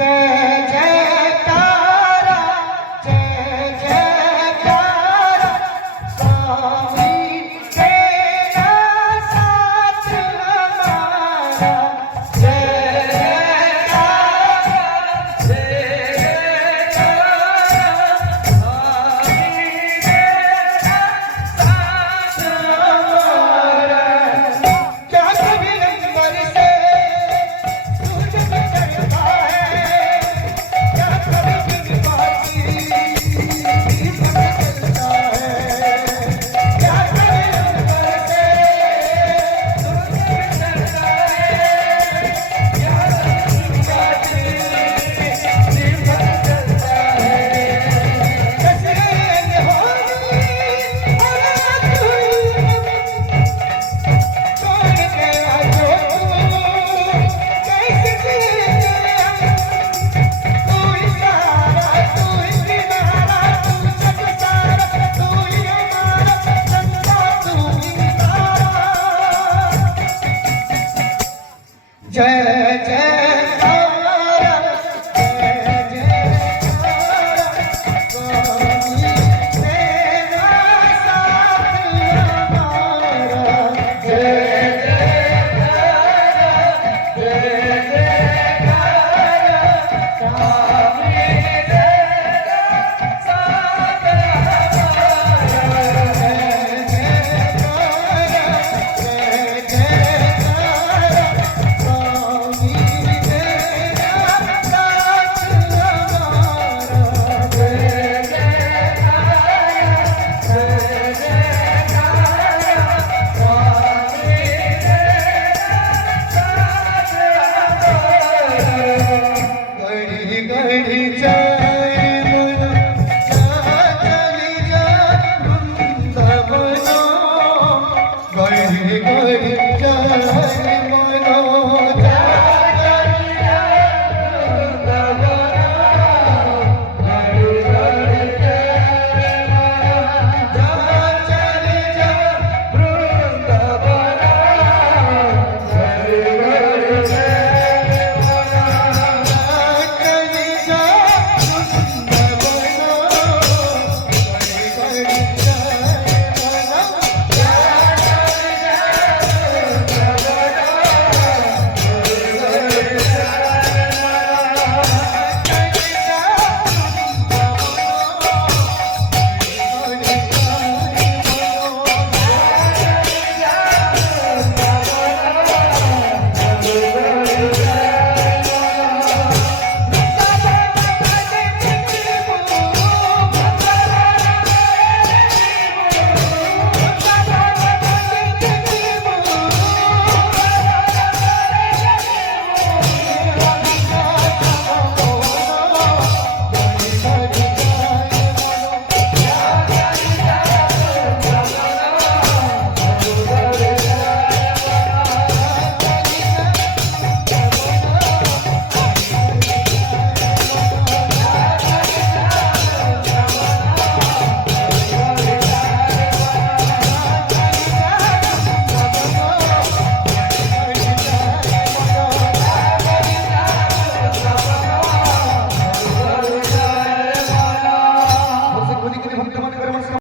जय जयकारा जय जयकारा स्वामी तेरा साथ हमारा जय जयकारा स्वामी तेरा साथ हमारा क्या कभी नंबर से सूरज चढ़ता है क्या कभी दिन बाकी चलता है क्या कभी नंबर से सूरज चढ़ता है क्या कभी बाकी चलता है कैसे होगी और छोड़ के आजो कैसे जिएंगे तू ही सहारा तू ही किनारा तू सब सारा तू ही हमारा चंदा तू ही तारा जय जय